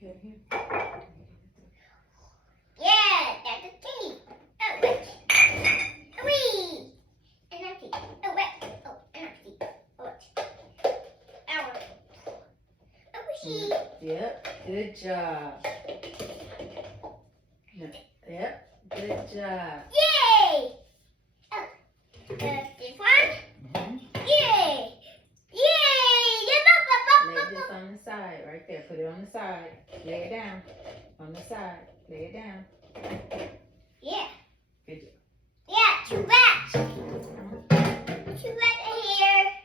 Here, here. Yeah, that's a T. Oh, wait. Wee. And a T. Oh, wait. Oh, and a T. Oh, wait. Ow. Oh, she. Yep. Good job. Yep. Good job. Yay! Oh, this one. Yay! Yay! Lay this on the side, right there. Put it on the side. Lay it down. On the side. Lay it down. Yeah. Good job. Yeah, too wet. Too wet in here.